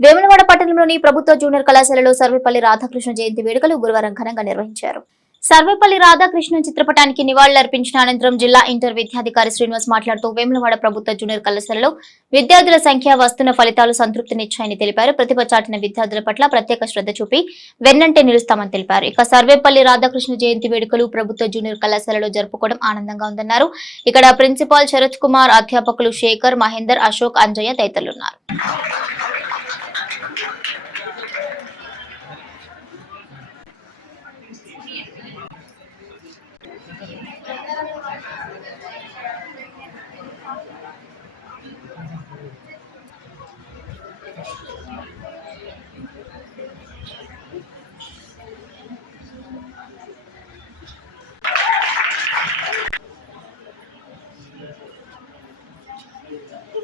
వేములవాడ పట్టణంలోని ప్రభుత్వ జూనియర్ కళాశాలలో సర్వేపల్లి రాధాకృష్ణ జయంతి వేడుకలు గురువారం ఘనంగా నిర్వహించారు. సర్వేపల్లి రాధాకృష్ణ చిత్రపటానికి నివాళులర్పించిన అనంతరం జిల్లా ఇంటర్ విద్యాధికారి శ్రీనివాస్ మాట్లాడుతూ వేములవాడ ప్రభుత్వ జూనియర్ కళాశాలలో విద్యార్థుల సంఖ్య వస్తున్న ఫలితాలు సంతృప్తినిచ్చాయని తెలిపారు. ప్రతిభ చాటిన విద్యార్థుల పట్ల ప్రత్యేక శ్రద్ధ చూపి వెన్నంటే నిలుస్తామని తెలిపారు. ఇక సర్వేపల్లి రాధాకృష్ణ జయంతి వేడుకలు ప్రభుత్వ జూనియర్ కళాశాలలో జరుపుకోవడం ఆనందంగా ఉందన్నారు. ఇక్కడ ప్రిన్సిపాల్ శరత్ కుమార్ అధ్యాపకులు శేఖర్ మహేందర్ అశోక్ అంజయ్య తదితరులున్నారు.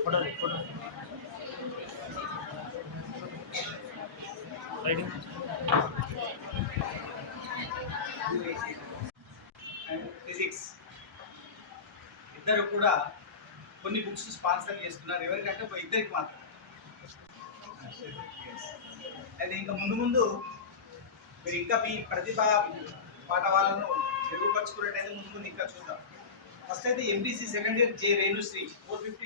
Por ahí, por ahí. And physics. ఇద్దరు కూడా కొన్ని బుక్స్ స్పాన్సర్ చేస్తున్నారు. ఎవరికంటే ఒక ఇద్దరికి మాత్రం అయితే ఇంకా ముందు ముందు మీరు ఇంకా మీ ప్రతిభ పాట వాళ్ళను మెరుగుపరుచుకున్నట్టయితే ముందు ముందు ఇంకా చూద్దాం. ఫస్ట్ అయితే MPC second year J Renushri four fifty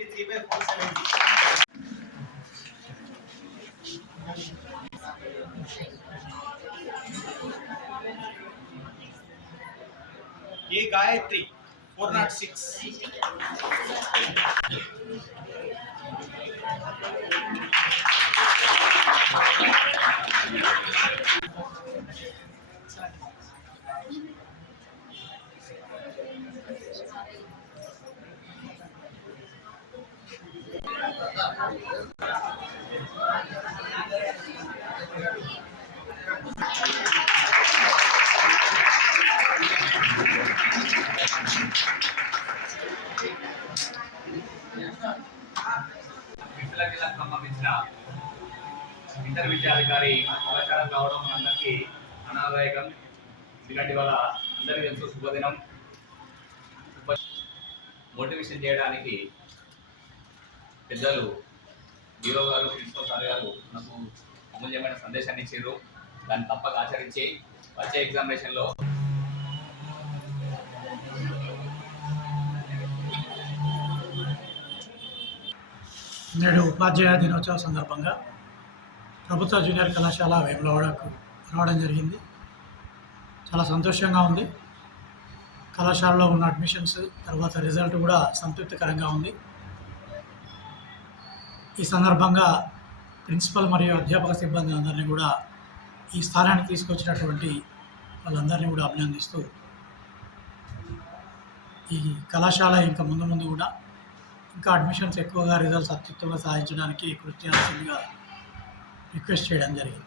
ये गायत्री फोर नॉट सिक्स। విద్యులకి సంబంధించిన ఇంటర్ విద్యాధికారి కళాశాలకు రావడం మనందరికీ అనాదాయకం ఎందుకంటే వల్ల అందరికీ తెలుసు శుభదినం మోటివేషన్ చేయడానికి పెద్దలు హీరో గారు ప్రిన్సిపల్ సార్ గారు మనకు అమూల్యమైన సందేశాన్ని ఇచ్చారు. దాన్ని తప్పక ఆచరించి వచ్చే ఎగ్జామినేషన్లో నేడు ఉపాధ్యాయ దినోత్సవ సందర్భంగా ప్రభుత్వ జూనియర్ కళాశాల వేములవాడకు రావడం జరిగింది. చాలా సంతోషంగా ఉంది. కళాశాలలో ఉన్న అడ్మిషన్స్ తర్వాత రిజల్ట్ కూడా సంతృప్తికరంగా ఉంది. ఈ సందర్భంగా ప్రిన్సిపల్ మరియు అధ్యాపక సిబ్బంది అందరినీ కూడా ఈ స్థానానికి తీసుకొచ్చినటువంటి వాళ్ళందరినీ కూడా అభినందిస్తూ ఈ కళాశాల ఇంకా ముందు ముందు కూడా ఇంకా అడ్మిషన్స్ ఎక్కువగా రిజల్ట్స్ అత్యుత్తమంగా సాధించడానికి కృషి చేయాల్సిందిగా రిక్వెస్ట్ చేయడం జరిగింది.